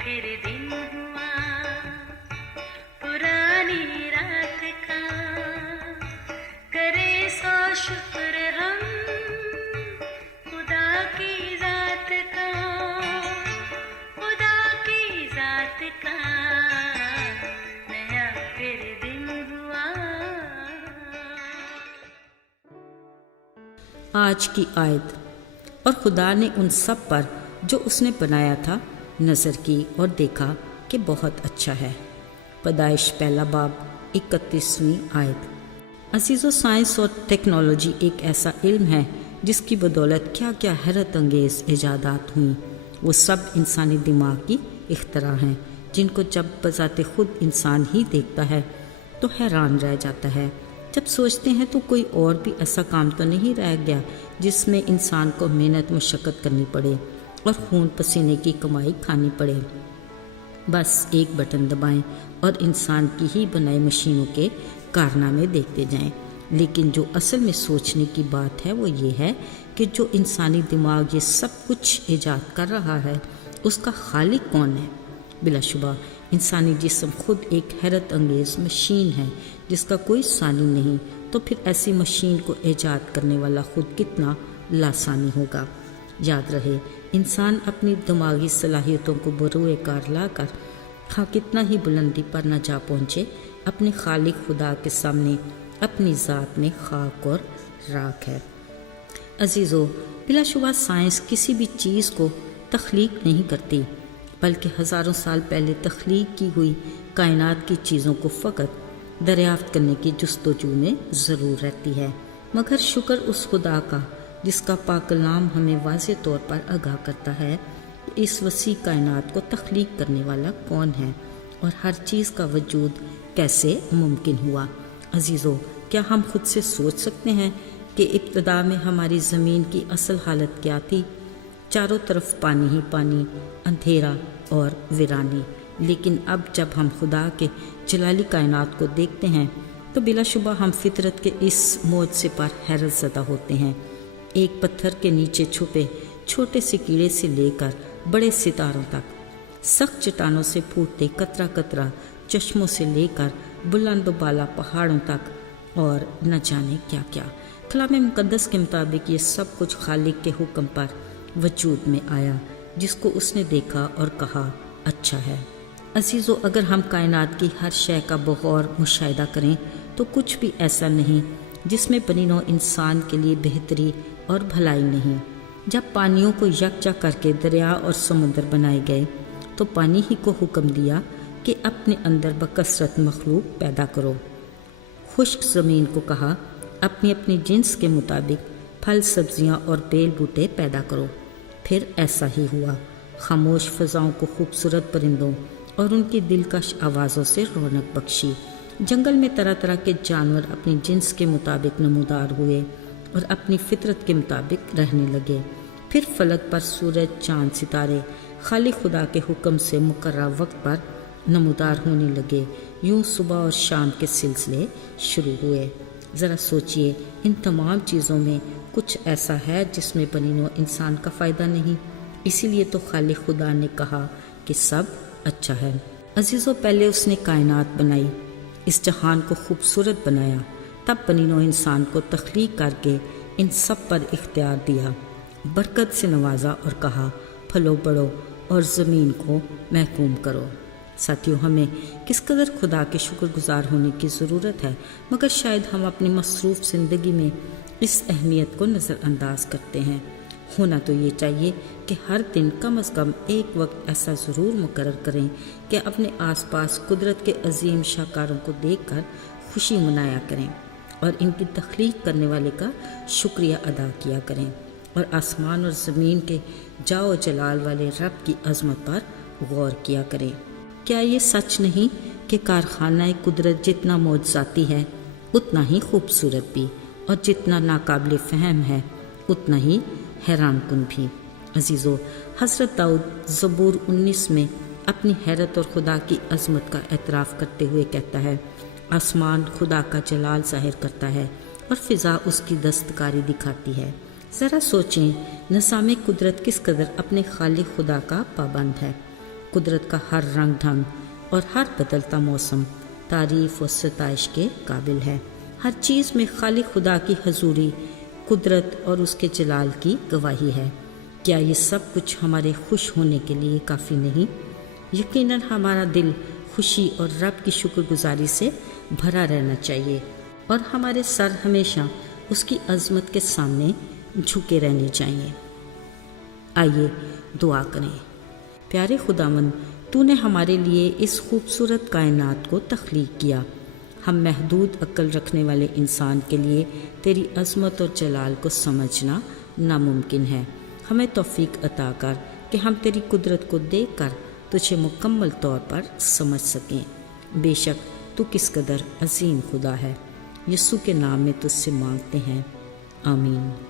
फिर दिन हुआ पुरानी रात का, करे सो शुक्र हम खुदा की जात का, खुदा की जात का, नया फिर दिन हुआ। आज की आयत। और खुदा ने उन सब पर जो उसने बनाया था नज़र की और देखा कि बहुत अच्छा है। पैदाइश पहला बाब 31वीं आयत। अज़ीज़ो, साइंस और टेक्नोलॉजी एक ऐसा इल्म है जिसकी बदौलत क्या क्या हैरत अंगेज़ इजादात हुई। वो सब इंसानी दिमाग की इख्तरा हैं जिनको जब बज़ाते खुद इंसान ही देखता है तो हैरान रह जाता है। जब सोचते हैं तो कोई और भी ऐसा काम तो नहीं रह गया जिसमें इंसान को मेहनत मशक्क़त करनी पड़े और खून पसीने की कमाई खानी पड़े। बस एक बटन दबाएं और इंसान की ही बनाई मशीनों के कारनामे देखते जाएं। लेकिन जो असल में सोचने की बात है वो ये है कि जो इंसानी दिमाग ये सब कुछ ईजाद कर रहा है उसका खालिक कौन है। बिलाशुबा इंसानी जिस्म खुद एक हैरत अंगेज़ मशीन है जिसका कोई सानी नहीं, तो फिर ऐसी मशीन को ईजाद करने वाला खुद कितना लासानी होगा। याद रहे, इंसान अपनी दिमागी सलाहियतों को बरूए कार ला कर हाँ कितना ही बुलंदी पर न जा पहुँचे, अपने खालिक खुदा के सामने अपनी ज़ात में खाक और राख है। अजीज़ों, बिलाशुबा साइंस किसी भी चीज़ को तख्लीक नहीं करती, बल्कि हज़ारों साल पहले तख्लीक की हुई कायनात की चीज़ों को फ़कत दरियाफ्त करने की जुस्तजू में ज़रूर रहती है। मगर शुक्र उस खुदा का जिसका पाक कलाम हमें वाज़े तौर पर आगाह करता है कि इस वसी कायनात को तख्लीक करने वाला कौन है और हर चीज़ का वजूद कैसे मुमकिन हुआ। अजीज़ों, क्या हम खुद से सोच सकते हैं कि इब्तदा में हमारी ज़मीन की असल हालत क्या थी? चारों तरफ पानी ही पानी, अंधेरा और वीरानी। लेकिन अब जब हम खुदा के जलाली कायनात को देखते हैं तो बिलाशुबा हम फितरत के इस मौजज़े पर हैरत ज़दा होते हैं। एक पत्थर के नीचे छुपे छोटे से कीड़े से लेकर बड़े सितारों तक, सख्त चट्टानों से फूटते कतरा कतरा चश्मों से लेकर बुलंद बाला पहाड़ों तक और न जाने क्या क्या। कलाम मुकद्दस के मुताबिक ये सब कुछ खालिक के हुक्म पर वजूद में आया जिसको उसने देखा और कहा अच्छा है। अजीज़ों, अगर हम कायनात की हर शय का बगौर मुशाहिदा करें तो कुछ भी ऐसा नहीं जिसमें बनीनो इंसान के लिए बेहतरी और भलाई नहीं। जब पानियों को यकजा करके दरिया और समुद्र बनाए गए तो पानी ही को हुक्म दिया कि अपने अंदर बकसरत मखलूक पैदा करो। खुश्क ज़मीन को कहा अपनी अपनी जिन्स के मुताबिक फल सब्जियां और बेल बूटे पैदा करो। फिर ऐसा ही हुआ। खामोश फ़ज़ाओं को खूबसूरत परिंदों और उनकी दिलकश आवाज़ों से रौनक बख्शी। जंगल में तरह तरह के जानवर अपनी जिन्स के मुताबिक नमूदार हुए और अपनी फितरत के मुताबिक रहने लगे। फिर फलक पर सूरज, चाँद, सितारे खालिक खुदा के हुक्म से मुकर्रर वक्त पर नमूदार होने लगे। यूं सुबह और शाम के सिलसिले शुरू हुए। ज़रा सोचिए, इन तमाम चीज़ों में कुछ ऐसा है जिसमें बनीनो इंसान का फ़ायदा नहीं। इसीलिए तो खालिक खुदा ने कहा कि सब अच्छा है। अजीज़ों, पहले उसने कायनात बनाई, इस जहान को खूबसूरत बनाया, तब बनीनो इंसान को तख्लीक करके इन सब पर इख्तियार दिया, बरकत से नवाजा और कहा फलो बढ़ो और ज़मीन को महकूम करो। साथियों, हमें किस कदर खुदा के शुक्रगुजार होने की ज़रूरत है, मगर शायद हम अपनी मसरूफ़ ज़िंदगी में इस अहमियत को नज़रअंदाज करते हैं। होना तो ये चाहिए कि हर दिन कम अज़ कम एक वक्त ऐसा ज़रूर मुकर्रर करें कि अपने आसपास कुदरत के अजीम शाहकारों को देखकर खुशी मनाया करें और इनकी तख्लीक करने वाले का शुक्रिया अदा किया करें और आसमान और ज़मीन के जाओ जलाल वाले रब की अज़मत पर गौर किया करें। क्या ये सच नहीं कि कारखाना कुदरत जितना मौजज़ाती है उतना ही खूबसूरत भी, और जितना नाकाबिल फ़हम है उतना ही हैरान कुन भी। अजीज़ों, हज़रत दाऊद ज़बूर 19 में अपनी हैरत और खुदा की अज़मत का एतराफ़ करते हुए कहता है, आसमान खुदा का जलाल ज़ाहिर करता है और फ़िज़ा उसकी दस्तकारी दिखाती है। ज़रा सोचें, निज़ाम कुदरत किस कदर अपने खालिक खुदा का पाबंद है। قدرت کا ہر رنگ ڈھنگ اور ہر بدلتا موسم تعریف و ستائش کے قابل ہے۔ ہر چیز میں خالق خدا کی حضوری، قدرت اور اس کے جلال کی گواہی ہے۔ کیا یہ سب کچھ ہمارے خوش ہونے کے لیے کافی نہیں؟ یقیناً ہمارا دل خوشی اور رب کی شکر گزاری سے بھرا رہنا چاہیے اور ہمارے سر ہمیشہ اس کی عظمت کے سامنے جھکے رہنے چاہیے۔ آئیے دعا کریں۔ پیارے خداوند، تو نے ہمارے لیے اس خوبصورت کائنات کو تخلیق کیا۔ ہم محدود عقل رکھنے والے انسان کے لیے تیری عظمت اور جلال کو سمجھنا ناممکن ہے۔ ہمیں توفیق عطا کر کہ ہم تیری قدرت کو دیکھ کر تجھے مکمل طور پر سمجھ سکیں۔ بے شک تو کس قدر عظیم خدا ہے۔ یسوع کے نام میں تجھ سے مانگتے ہیں، آمین۔